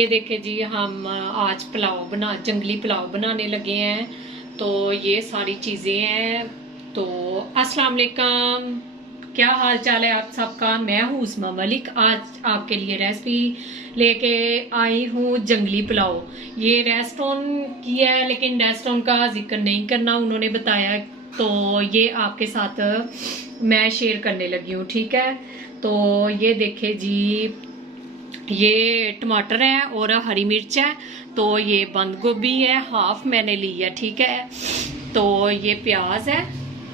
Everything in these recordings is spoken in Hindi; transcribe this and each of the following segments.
ये देखे जी, हम आज जंगली पुलाव बनाने लगे हैं। तो ये सारी चीजें हैं। तो अस्सलाम वालेकुम, क्या हाल चाल है आप सबका। मैं हूँ उस्मा मलिक। आज आपके लिए रेसिपी लेके आई हूँ जंगली पुलाव। ये रेस्टोरेंट की है, लेकिन रेस्टोरेंट का जिक्र नहीं करना, उन्होंने बताया। तो ये आपके साथ मैं शेयर करने लगी हूँ, ठीक है। तो ये देखे जी, ये टमाटर है और हरी मिर्च है। तो ये बंद गोभी है, हाफ मैंने ली है, ठीक है। तो ये प्याज है,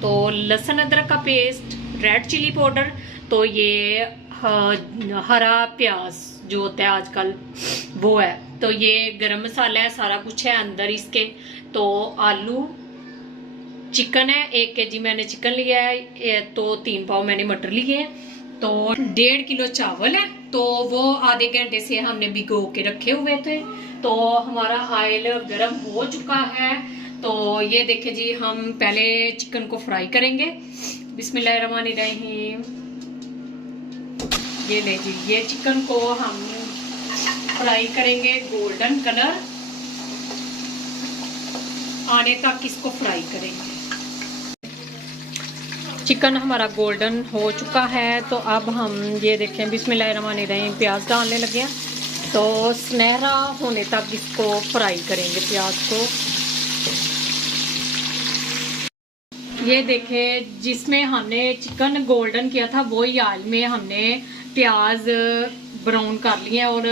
तो लहसुन अदरक का पेस्ट, रेड चिली पाउडर, तो ये हरा प्याज जो होता है आजकल वो है। तो ये गरम मसाला है, सारा कुछ है अंदर इसके। तो आलू, चिकन है 1 केजी मैंने चिकन लिया है। तो 3 पाव मैंने मटर लिए हैं। तो 1.5 किलो चावल है, तो वो आधे घंटे से हमने भिगो के रखे हुए थे। तो हमारा ऑयल गर्म हो चुका है। तो ये देखे जी, हम पहले चिकन को फ्राई करेंगे। बिस्मिल्लाहिर्रहमानिर्रहीम। ये ले जी, ये चिकन को हम फ्राई करेंगे गोल्डन कलर आने तक, इसको फ्राई करेंगे। चिकन हमारा गोल्डन हो चुका है। तो अब हम ये देखें, बिस्मिल्लाहिर्रहमानिर्रहीम, प्याज डालने लगे हैं। तो सुनहरा होने तक इसको फ्राई करेंगे प्याज को। ये देखें, जिसमें हमने चिकन गोल्डन किया था वही ऑयल में हमने प्याज ब्राउन कर लिए। और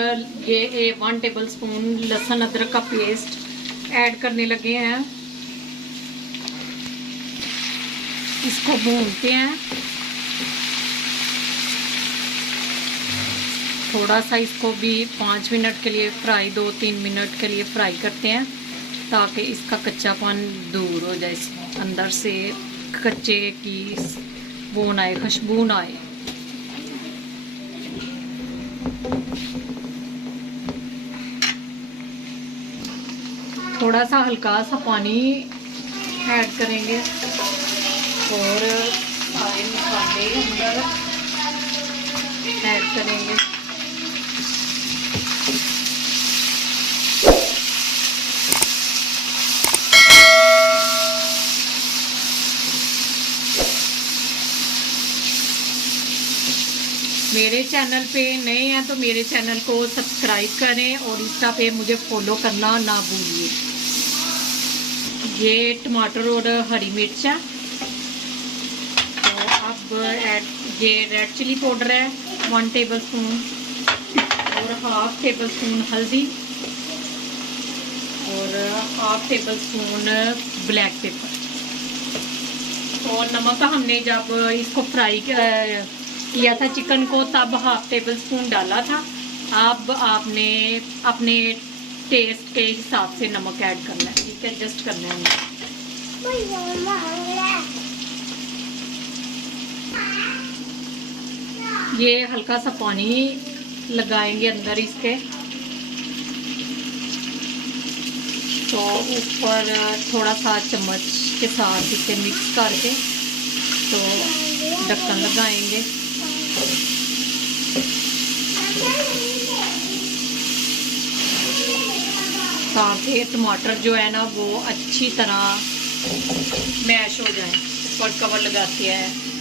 ये 1 टेबल स्पून लहसुन अदरक का पेस्ट ऐड करने लगे हैं। इसको भूनते हैं थोड़ा सा, इसको भी 5 मिनट के लिए फ्राई, 2-3 मिनट के लिए फ्राई करते हैं, ताकि इसका कच्चापन दूर हो जाए, अंदर से कच्चे की वो ना आए, खुशबू ना आए। थोड़ा सा हल्का सा पानी ऐड करेंगे और सारे मसाले अंदर ऐड करेंगे। मेरे चैनल पे नए हैं तो मेरे चैनल को सब्सक्राइब करें और इंस्टा पे मुझे फॉलो करना ना भूलिए। ये टमाटर और हरी मिर्च है। ये रेड चिली पाउडर है 1 टेबल स्पून, और हाफ टेबल स्पून हल्दी, और half table spoon black pepper. और नमक हमने जब इसको फ्राई किया था चिकन को, तब हाफ टेबल स्पून डाला था। अब आपने अपने टेस्ट के हिसाब से नमक ऐड करना है, ठीक है, एडजस्ट करना है। ये हल्का सा पानी लगाएंगे अंदर इसके। तो ऊपर थोड़ा सा चम्मच के साथ इसे मिक्स करके तो ढक्कन लगाएंगे। ताकि टमाटर जो है ना वो अच्छी तरह मैश हो जाए। ऊपर कवर लगाते हैं।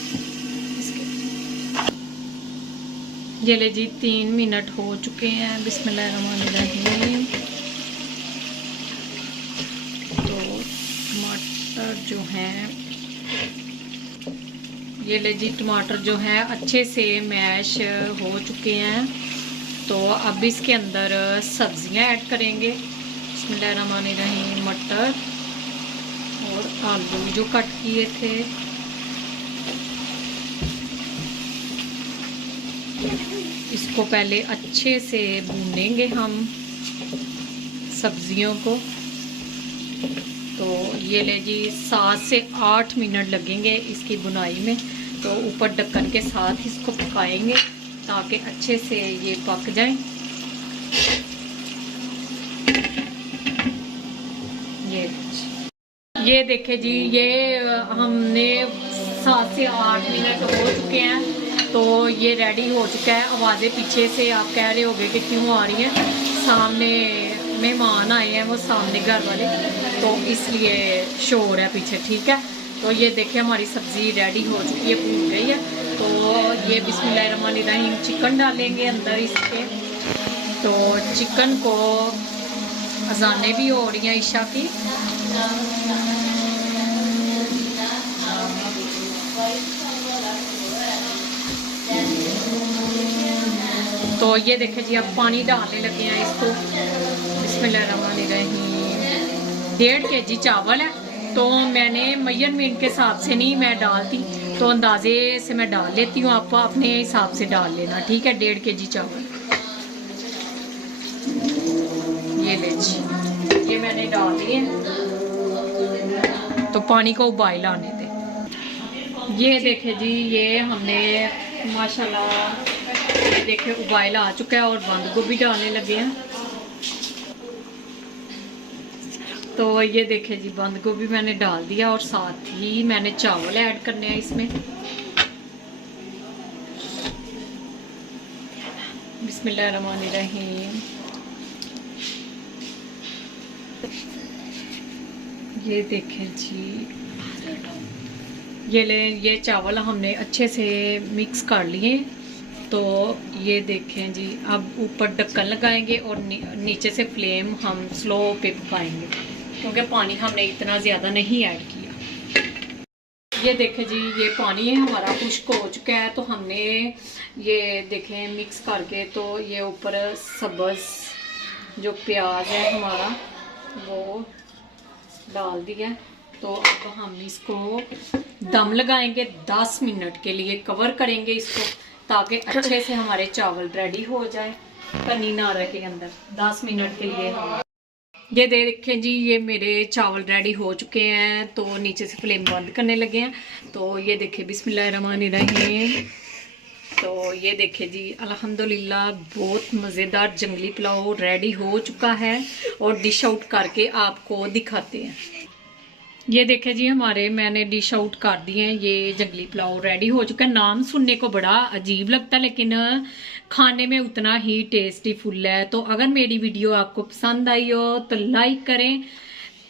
ये ले जी, 3 मिनट हो चुके हैं। बिस्मिल्लाहिर्रहमानिर्रहीम। तो टमाटर जो हैं, ये ले जी, टमाटर जो है अच्छे से मैश हो चुके हैं। तो अब इसके अंदर सब्जियां ऐड करेंगे। बिस्मिल्लाहिर्रहमानिर्रहीम। मटर और आलू जो कट किए थे, इसको पहले अच्छे से भूनेंगे हम सब्जियों को। तो ये ले जी, 7 से 8 मिनट लगेंगे इसकी बुनाई में। तो ऊपर ढक्कन के साथ इसको पकाएंगे ताकि अच्छे से ये पक जाए। ये देखे जी, ये हमने 7 से 8 मिनट हो चुके हैं। तो ये रेडी हो चुका है। आवाज़ें पीछे से आप कह रहे होगे कि क्यों आ रही हैं, सामने मेहमान आए हैं, वो सामने घर वाले, तो इसलिए शोर है पीछे। ठीक है, तो ये देखिए हमारी सब्ज़ी रेडी हो चुकी है, भून गई है। तो ये बिस्मिल्लाहिर्रहमानिर्रहीम चिकन डालेंगे अंदर इसके। तो चिकन को अजानें भी हो रही हैं ईशा की। तो ये देखें जी, अब पानी डालने लगे हैं इसको। बिस्मिल्लाहिर्रहमानिर्रहीम। 1.5 kg चावल है, तो मैंने मेजरमेंट के हिसाब से नहीं मैं डालती, तो अंदाजे से मैं डाल लेती हूँ। आप अपने हिसाब से डाल लेना, ठीक है। 1.5 kg चावल ये ले जी, ये मैंने डाल दिए। तो पानी को उबाल आने दे। ये देखे जी, ये हमने माशाल्लाह ये देखे उबाल आ चुका है और बंद गोभी डालने लगे हैं। तो ये देखे जी, बंद गोभी मैंने डाल दिया और साथ ही मैंने चावल ऐड करने हैं इसमें। बिस्मिल्लाहिर्रहमानिर्रहीम। ये देखें जी, ये चावल हमने अच्छे से मिक्स कर लिए। तो ये देखें जी, अब ऊपर ढक्कन लगाएंगे और नीचे से फ्लेम हम स्लो पे पकाएंगे, क्योंकि पानी हमने इतना ज़्यादा नहीं ऐड किया। ये देखें जी, ये पानी है हमारा खुश्क हो चुका है। तो हमने ये देखें मिक्स करके, तो ये ऊपर सब्ज़ जो प्याज है हमारा वो डाल दिया। तो अब हम इसको दम लगाएंगे 10 मिनट के लिए, कवर करेंगे इसको, ताकि अच्छे से हमारे चावल रेडी हो जाए, कनी ना रहे अंदर। 10 मिनट के लिए हम ये देखें जी, ये मेरे चावल रेडी हो चुके हैं। तो नीचे से फ्लेम बंद करने लगे हैं। तो ये देखें बिस्मिल्लाहिर्रहमानिर्रहीम। तो ये देखें जी, अल्हम्दुलिल्लाह बहुत मज़ेदार जंगली पुलाव रेडी हो चुका है और डिश आउट करके आपको दिखाते हैं। ये देखें जी, हमारे मैंने डिश आउट कर दिए हैं। ये जंगली पुलाव रेडी हो चुका है। नाम सुनने को बड़ा अजीब लगता है, लेकिन खाने में उतना ही टेस्टी फुल है। तो अगर मेरी वीडियो आपको पसंद आई हो तो लाइक करें,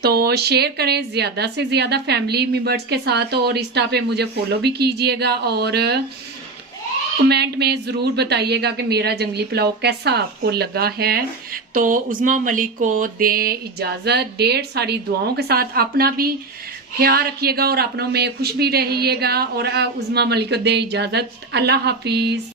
तो शेयर करें ज़्यादा से ज़्यादा फैमिली मेम्बर्स के साथ, और इंस्टा पे मुझे फॉलो भी कीजिएगा। और कमेंट में ज़रूर बताइएगा कि मेरा जंगली पुलाव कैसा आपको लगा है। तो उज़्मा मलिक को दें इजाज़त, ढेर सारी दुआओं के साथ। अपना भी ख्याल रखिएगा और अपनों में खुश भी रहिएगा। और उज़्मा मलिक को दें इजाज़त। अल्लाह हाफिज़।